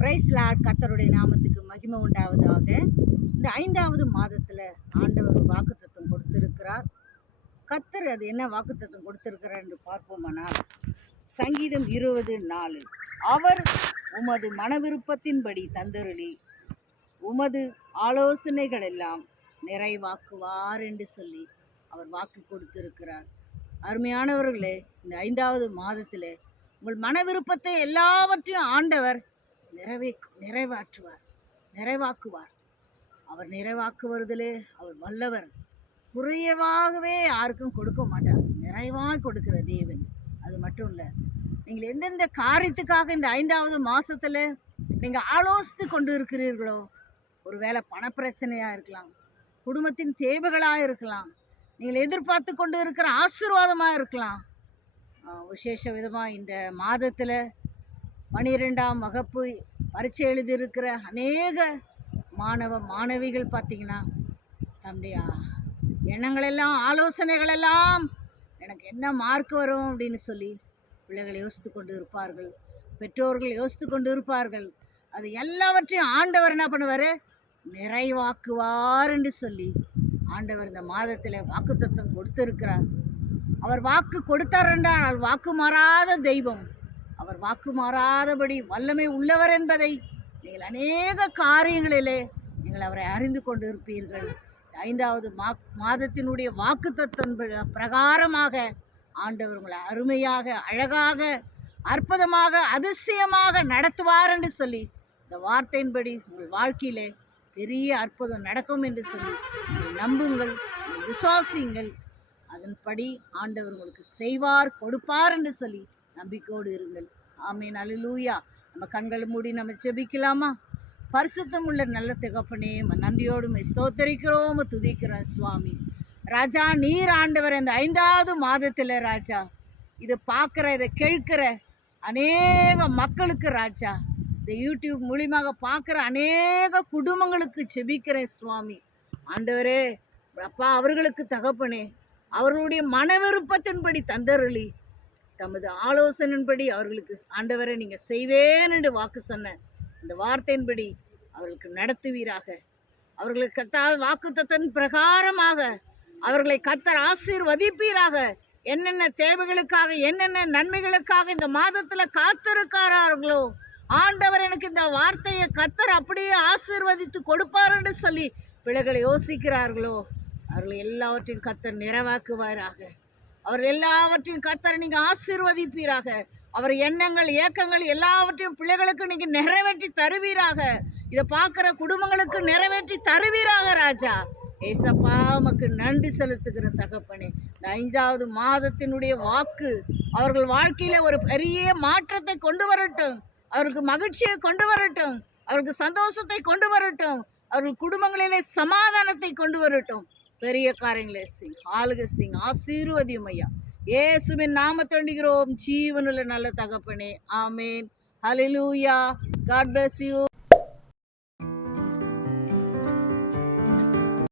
Price Lord. கர்த்தருடைய நாமத்துக்கு மகிமை உண்டாவதாக. இந்த 5வது மாதத்தில் ஆண்டவர் வாக்குத்தத்தம் கொடுத்திருக்கிறார். கர்த்தர் அது என்ன வாக்குத்தத்தம் கொடுத்திருக்கிறார் என்று பார்ப்போமானால், சங்கீதம் 20:4, அவர் உமது மன விருப்பத்தின்படி தந்தருளி உமது ஆலோசனைகள் எல்லாம் நிறைவாக்குவார் என்று சொல்லி அவர் வாக்கு கொடுத்திருக்கிறார். அருமையானவர்களே, இந்த 5வது மாதத்தில் உங்கள் மன விருப்பத்தை எல்லாவற்றையும் ஆண்டவர் நிறைவாக்குவார். அவர் நிறைவாக்குவதிலே அவர் வல்லவர். குறைவாகவே யாருக்கும் கொடுக்க மாட்டார், நிறைவாக கொடுக்கிற தேவன். அது மட்டும் இல்லை, நீங்கள் எந்தெந்த காரியத்துக்காக இந்த 5வது மாதத்தில் நீங்கள் ஆலோசித்து கொண்டு இருக்கிறீர்களோ, ஒரு வேளை பணப்பிரச்சனையாக இருக்கலாம், குடும்பத்தின் தேவைகளாக இருக்கலாம், நீங்கள் எதிர்பார்த்து கொண்டு இருக்கிற ஆசீர்வாதமாக இருக்கலாம். விசேஷ விதமாக இந்த மாதத்தில் 12ஆம் வகுப்பு பரீட்சை எழுதியிருக்கிற அநேக மாணவிகள் பார்த்திங்கன்னா, தம்முடைய எண்ணங்களெல்லாம் ஆலோசனைகளெல்லாம் எனக்கு என்ன மார்க் வரும் அப்படின்னு சொல்லி பிள்ளைகள் யோசித்து கொண்டு இருப்பார்கள், பெற்றோர்கள் யோசித்து கொண்டு இருப்பார்கள். அது எல்லாவற்றையும் ஆண்டவர் என்ன பண்ணுவார்? நிறைவாக்குவார் என்று சொல்லி ஆண்டவர் இந்த மாதத்தில் வாக்குத்தத்தம் கொடுத்திருக்கிறார். அவர் வாக்கு கொடுத்தார் என்றால் வாக்கு மாறாத தெய்வம். அவர் வாக்கு மாறாதபடி வல்லமை உள்ளவர் என்பதை நீங்கள் அநேக காரியங்களிலே நீங்கள் அவரை அறிந்து கொண்டு இருப்பீர்கள். 5வது மாதத்தினுடைய வாக்குத்தத்தம் பிரகாரமாக ஆண்டவர் உங்களை அருமையாக, அழகாக, அற்புதமாக, அதிசயமாக நடத்துவார் என்று சொல்லி இந்த வார்த்தையின்படி உங்கள் வாழ்க்கையிலே பெரிய அற்புதம் நடக்கும் என்று சொல்லி நம்புங்கள், விசுவாசியுங்கள். அதன்படி ஆண்டவர் உங்களுக்கு செய்வார், கொடுப்பார் என்று சொல்லி நம்பிக்கையோடு இருங்கள். ஆமேன். அல்லேலூயா. நம்ம கண்களை மூடி நம்ம ஜெபிக்கலாமா? பரிசுத்தம் உள்ள நல்ல தகப்பனே, நன்றியோடு ஸ்தோத்தரிக்கிறோம், துதிக்கிறோம் சுவாமி. ராஜா, நீர் ஆண்டவர் இந்த 5வது மாதத்தில் ராஜா இதை பார்க்குற, இதை கேட்கிற அநேக மக்களுக்கு ராஜா, இந்த யூடியூப் மூலியமாக பார்க்குற அநேக குடும்பங்களுக்கு ஜெபிக்கிறேன் சுவாமி. ஆண்டவரே அப்பா, அவர்களுக்கு தகப்பனே அவர்களுடைய மன விருப்பத்தின்படி தந்தருளி தமது ஆலோசனையின்படி அவர்களுக்கு ஆண்டவரை நீங்கள் செய்வேன் என்று வாக்கு சொன்ன இந்த வார்த்தையின்படி அவர்களுக்கு நடத்துவீராக. அவர்களுக்கு வாக்குத்தத்தின் பிரகாரமாக அவர்களை கர்த்தர் ஆசீர்வதிப்பீராக. என்னென்ன தேவைகளுக்காக, என்னென்ன நன்மைகளுக்காக இந்த மாதத்தில் காத்திருக்கிறார்களோ, ஆண்டவர் எனக்கு இந்த வார்த்தையை கர்த்தர் அப்படியே ஆசீர்வதித்து கொடுப்பார் என்று சொல்லி பிள்ளைகளை யோசிக்கிறார்களோ, அவர்கள் எல்லாவற்றையும் கர்த்தர் நிறைவாக்குவாராக. அவர் எல்லாவற்றையும் கர்த்தர் நீங்கள் ஆசீர்வதிப்பீராக. அவர் எண்ணங்கள், ஏக்கங்கள் எல்லாவற்றையும் பிள்ளைகளுக்கு நீங்கள் நிறைவேற்றி தருவீராக. இதை பார்க்குற குடும்பங்களுக்கு நிறைவேற்றி தருவீராக ராஜா. ஏசப்பா, உமக்கு நன்றி செலுத்துகிற தகப்பனே. இந்த 5வது மாதத்தினுடைய வாக்கு அவர்கள் வாழ்க்கையில் ஒரு பெரிய மாற்றத்தை கொண்டு வரட்டும், அவருக்கு மகிழ்ச்சியை கொண்டு வரட்டும், அவருக்கு சந்தோஷத்தை கொண்டு வரட்டும், அவர்கள் குடும்பங்களிலே சமாதானத்தை கொண்டு வரட்டும். பெரிய காரியங்களே ஆளுக ஆசீர்வதியும் ஐயா. இயேசுவின் நாமத்தை வேண்டுகிறோம், ஜீவனுள்ள நல்ல தகப்பனே. ஆமேன். ஹல்லேலூயா. God bless you.